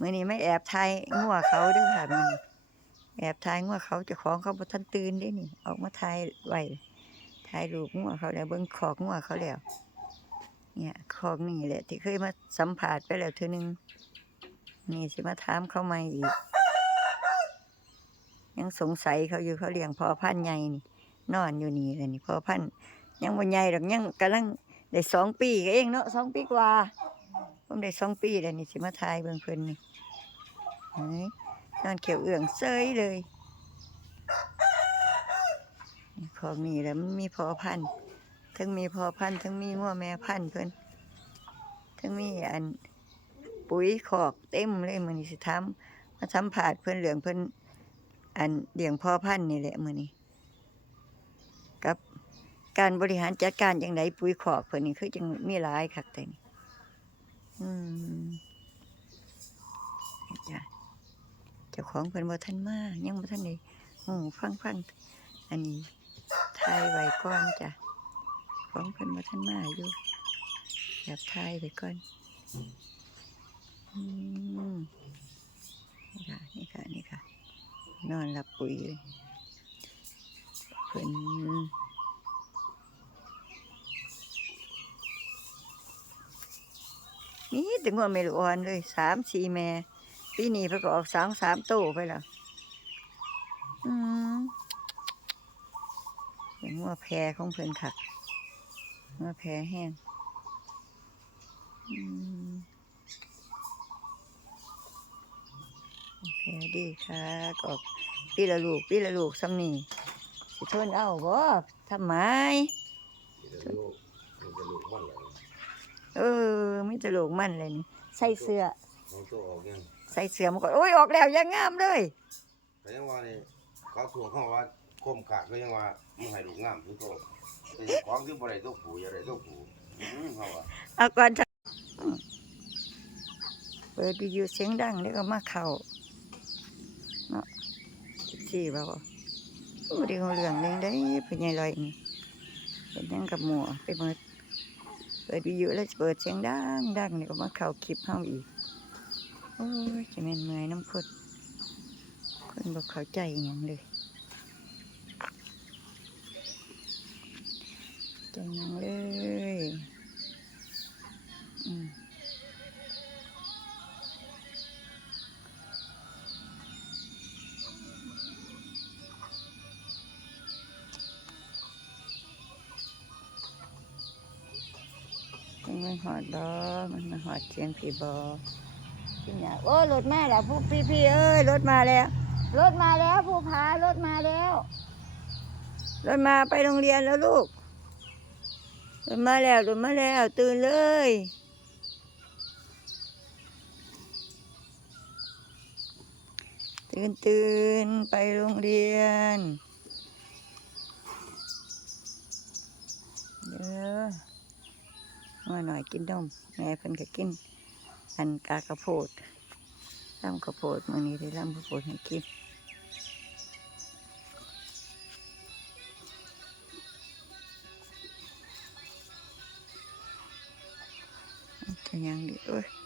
มื่อนี้ไม่แอบทายงัวเขาด้วยค่ะมื่อนี้แอบทายงัวเขาจะของเขาบทันตื่นได้นี่ ออกมาทายไว้ทายรูปงัวเขาแล้วเบิ่งขอกงัวเขาแล้ว เนี่ยขอกนี่แหละที่เคยมาสัมผัสไปแล้วเทื่อนึงนี่สิมาถามเขาใหม่อีก ยังสงสัยเขาอยู่เขาเลี้ยงพอพันใหญ่นี่นอนอยู่นี่เลยนี่พอพันยังบ่ใหญ่ดอกยังกำลังได้สองปีก็เองเนาะสองปีกว่า ผมได้สองปีแล้วนี่สิมาทายเบิ่งเพิ่นนี่นอนเขียวเอื้องเซยเลยนี่ของนี่แล้วมันมีพอพันทั้งมีพอพันทั้งมีงัวแม่พันเพิ่นทั้งมีอันปุ๋ยขอกเต็มเลยมือนี้สิทำมาสัมผัสเพิ่นเหลืองเพิ่นอันเลี้ยงพ่อพันนี่แหละมือนี้กับการบริหารจัดการอย่างไรปุ๋ยขอกเพิ่นนี่คือจังมีหลายคักแต่นี่ อืมจ้ะเจ้าของเพิ่นบ่ทันมายังบ่ทันได้ฮู้ฟังฟังอันนี้ทายไว้ก่อนจ้ะของเพิ่นบ่ทันมาอยู่อยากทายไว้ก่อนอืมนี่ค่ะนี่ค่ะนี่ค่ะ นอนหลับปุ๋ยเลยเพิ่น นี่ถึงว่าไม่รู้อ่อนเลยสามสี่แม่ปีนี้เพิ่นก็ออกสามสามโตไปแล้วอืมเป็นว่าแพรของเพิ่นค่ะว่าแพรแห้งอืมแพรดีค่ะก็ออกปีละลูกปีละลูกซ้ำนี่สิทนเอาบ่ทำไมมีแต่ลูกมีแต่ลูกมันเลย เออไม่จะลูกมันเลยนี่ใส่เสื้อน้องโตออกยังใส่เสื้อมาก่อนโอ้ยออกแล้วยังงามเลยแต่ยังว่านี่เขาทวงเขาว่าคมขาดก็ยังว่ามึงให้ลูกงามทุกโตแต่เจ้าของคือบ่ได้ตัวผู้อย่าได้ตัวผู้อืมเขาว่าเอาก่อนจ้ะอืมเปิดวิทยุเสียงดังแล้วก็มาเข่าเนาะสี่บ่าวโอ้ดีของเรื่องหนึงได้เป็นไงลอยนี่เป็นหยังกับหมัวไปหมดเปิดวิทยุแล้วเปิดเสียงดังดังเนี่ก็มาเข่าคลิปเฮาอีก โอ้ยจะแม่นเมื่อยน้ำพดคนบอกเข้าใจอย่างเลยใจหยังเลย มันหอดดอมันมาหอดเสียงผีบอพี่เนี่ยโอ้รถมาแล้วผู้พี่พี่เอ้ยรถมาแล้วรถมาแล้วผู้พารถมาแล้วรถมาไปโรงเรียนแล้วลูกรถมาแล้วรถมาแล้ว ตื่นเลยตื่นตื่นไปโรงเรียนเด้อ มาหน่อยกินนมแม่เพิ่นก็กิน อันกากระโพดลำกระโพดมื่อนี้ได้ลำกระโพดให้กินก็ยังดีโอ้ย